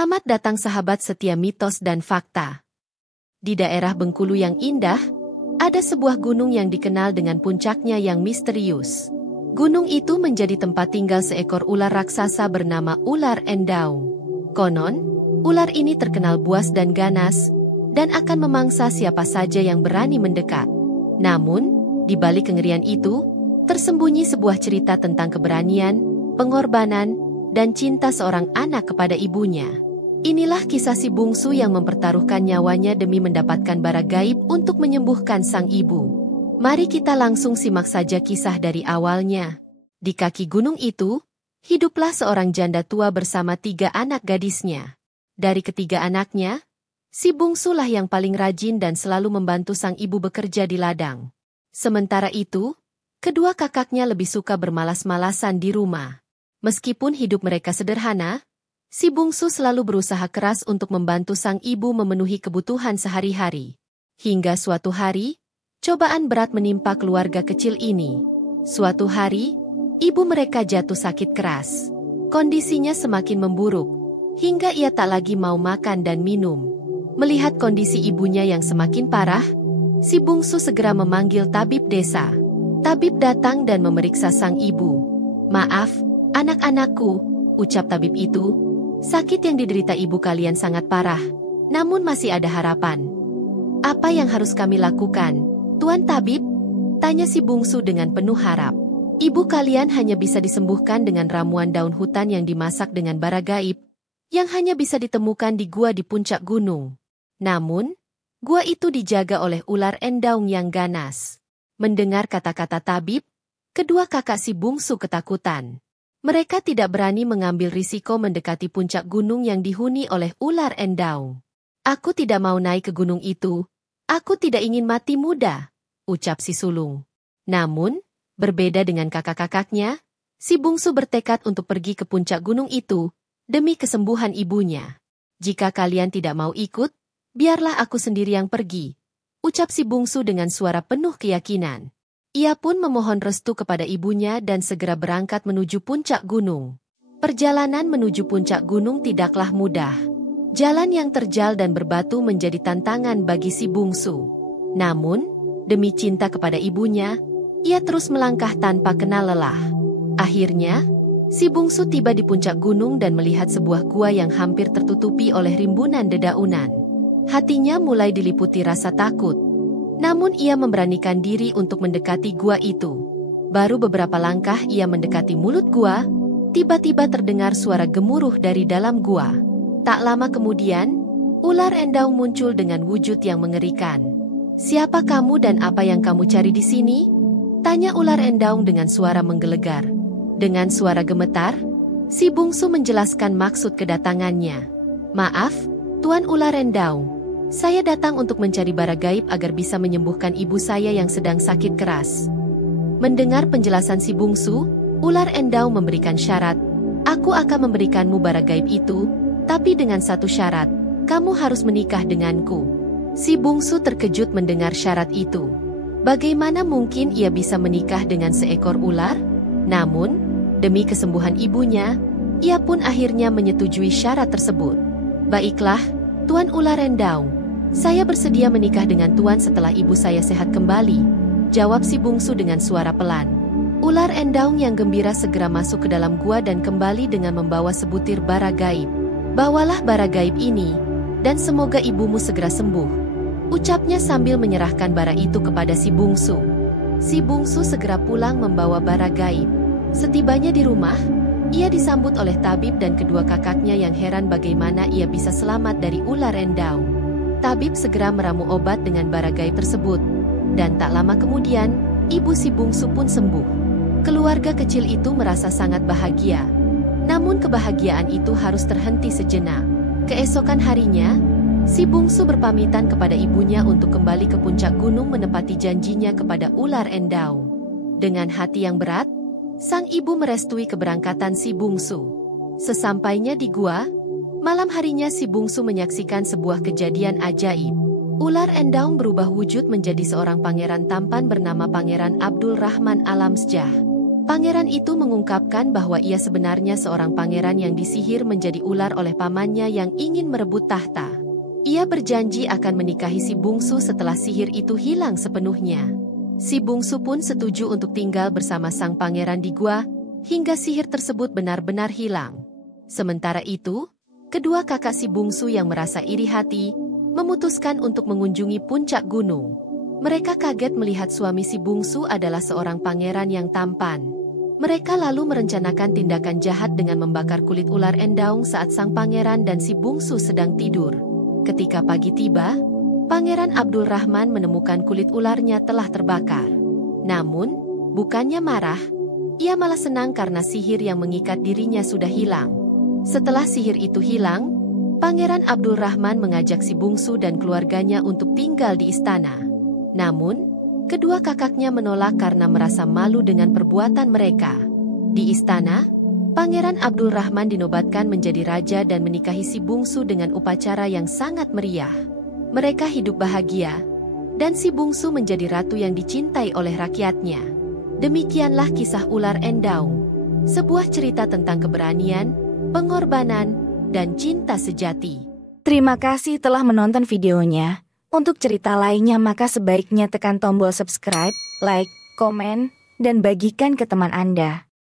Selamat datang sahabat setia mitos dan fakta. Di daerah Bengkulu yang indah, ada sebuah gunung yang dikenal dengan puncaknya yang misterius. Gunung itu menjadi tempat tinggal seekor ular raksasa bernama ular Endaung. Konon, ular ini terkenal buas dan ganas, dan akan memangsa siapa saja yang berani mendekat. Namun, di balik kengerian itu, tersembunyi sebuah cerita tentang keberanian, pengorbanan, dan cinta seorang anak kepada ibunya. Inilah kisah si bungsu yang mempertaruhkan nyawanya demi mendapatkan bara gaib untuk menyembuhkan sang ibu. Mari kita langsung simak saja kisah dari awalnya. Di kaki gunung itu, hiduplah seorang janda tua bersama 3 anak gadisnya. Dari ketiga anaknya, si bungsulah yang paling rajin dan selalu membantu sang ibu bekerja di ladang. Sementara itu, kedua kakaknya lebih suka bermalas-malasan di rumah. Meskipun hidup mereka sederhana, si bungsu selalu berusaha keras untuk membantu sang ibu memenuhi kebutuhan sehari-hari. Hingga suatu hari, cobaan berat menimpa keluarga kecil ini. Suatu hari, ibu mereka jatuh sakit keras. Kondisinya semakin memburuk, hingga ia tak lagi mau makan dan minum. Melihat kondisi ibunya yang semakin parah, si bungsu segera memanggil tabib desa. Tabib datang dan memeriksa sang ibu. "Maaf, anak-anakku," ucap tabib itu, "sakit yang diderita ibu kalian sangat parah, namun masih ada harapan." "Apa yang harus kami lakukan, Tuan Tabib?" tanya si bungsu dengan penuh harap. "Ibu kalian hanya bisa disembuhkan dengan ramuan daun hutan yang dimasak dengan bara gaib, yang hanya bisa ditemukan di gua di puncak gunung. Namun, gua itu dijaga oleh ular Endaung yang ganas." Mendengar kata-kata tabib, kedua kakak si bungsu ketakutan. Mereka tidak berani mengambil risiko mendekati puncak gunung yang dihuni oleh ular Endaung. "Aku tidak mau naik ke gunung itu. Aku tidak ingin mati muda," ucap si sulung. Namun, berbeda dengan kakak-kakaknya, si bungsu bertekad untuk pergi ke puncak gunung itu demi kesembuhan ibunya. "Jika kalian tidak mau ikut, biarlah aku sendiri yang pergi," ucap si bungsu dengan suara penuh keyakinan. Ia pun memohon restu kepada ibunya dan segera berangkat menuju puncak gunung. Perjalanan menuju puncak gunung tidaklah mudah. Jalan yang terjal dan berbatu menjadi tantangan bagi si bungsu. Namun, demi cinta kepada ibunya, ia terus melangkah tanpa kenal lelah. Akhirnya, si bungsu tiba di puncak gunung dan melihat sebuah gua yang hampir tertutupi oleh rimbunan dedaunan. Hatinya mulai diliputi rasa takut. Namun ia memberanikan diri untuk mendekati gua itu. Baru beberapa langkah ia mendekati mulut gua, tiba-tiba terdengar suara gemuruh dari dalam gua. Tak lama kemudian, ular Endaung muncul dengan wujud yang mengerikan. "Siapa kamu dan apa yang kamu cari di sini?" tanya ular Endaung dengan suara menggelegar. Dengan suara gemetar, si bungsu menjelaskan maksud kedatangannya. "Maaf, Tuan Ular Endaung. Saya datang untuk mencari bara gaib agar bisa menyembuhkan ibu saya yang sedang sakit keras." Mendengar penjelasan si bungsu, ular Endaung memberikan syarat. "Aku akan memberikanmu bara gaib itu, tapi dengan satu syarat, kamu harus menikah denganku." Si bungsu terkejut mendengar syarat itu. Bagaimana mungkin ia bisa menikah dengan seekor ular? Namun, demi kesembuhan ibunya, ia pun akhirnya menyetujui syarat tersebut. "Baiklah, Tuan Ular Endaung. Saya bersedia menikah dengan Tuan setelah ibu saya sehat kembali," jawab si bungsu dengan suara pelan. Ular Endaung yang gembira segera masuk ke dalam gua dan kembali dengan membawa sebutir bara gaib. "Bawalah bara gaib ini, dan semoga ibumu segera sembuh," ucapnya sambil menyerahkan bara itu kepada si bungsu. Si bungsu segera pulang membawa bara gaib. Setibanya di rumah, ia disambut oleh tabib dan kedua kakaknya yang heran bagaimana ia bisa selamat dari ular Endaung. Tabib segera meramu obat dengan bara gaib tersebut, dan tak lama kemudian, ibu si bungsu pun sembuh. Keluarga kecil itu merasa sangat bahagia. Namun kebahagiaan itu harus terhenti sejenak. Keesokan harinya, si bungsu berpamitan kepada ibunya untuk kembali ke puncak gunung menepati janjinya kepada ular Endaung. Dengan hati yang berat, sang ibu merestui keberangkatan si bungsu. Sesampainya di gua, malam harinya si bungsu menyaksikan sebuah kejadian ajaib. Ular Endaung berubah wujud menjadi seorang pangeran tampan bernama Pangeran Abdul Rahman Alamsyah. Pangeran itu mengungkapkan bahwa ia sebenarnya seorang pangeran yang disihir menjadi ular oleh pamannya yang ingin merebut tahta. Ia berjanji akan menikahi si bungsu setelah sihir itu hilang sepenuhnya. Si bungsu pun setuju untuk tinggal bersama sang pangeran di gua, hingga sihir tersebut benar-benar hilang. Sementara itu, kedua kakak si bungsu yang merasa iri hati, memutuskan untuk mengunjungi puncak gunung. Mereka kaget melihat suami si bungsu adalah seorang pangeran yang tampan. Mereka lalu merencanakan tindakan jahat dengan membakar kulit ular endaung saat sang pangeran dan si bungsu sedang tidur. Ketika pagi tiba, Pangeran Abdul Rahman menemukan kulit ularnya telah terbakar. Namun, bukannya marah, ia malah senang karena sihir yang mengikat dirinya sudah hilang. Setelah sihir itu hilang, Pangeran Abdul Rahman mengajak si bungsu dan keluarganya untuk tinggal di istana. Namun, kedua kakaknya menolak karena merasa malu dengan perbuatan mereka. Di istana, Pangeran Abdul Rahman dinobatkan menjadi raja dan menikahi si bungsu dengan upacara yang sangat meriah. Mereka hidup bahagia, dan si bungsu menjadi ratu yang dicintai oleh rakyatnya. Demikianlah kisah ular endaung, sebuah cerita tentang keberanian, pengorbanan, dan cinta sejati. Terima kasih telah menonton videonya. Untuk cerita lainnya maka sebaiknya tekan tombol subscribe, like, komen, dan bagikan ke teman Anda.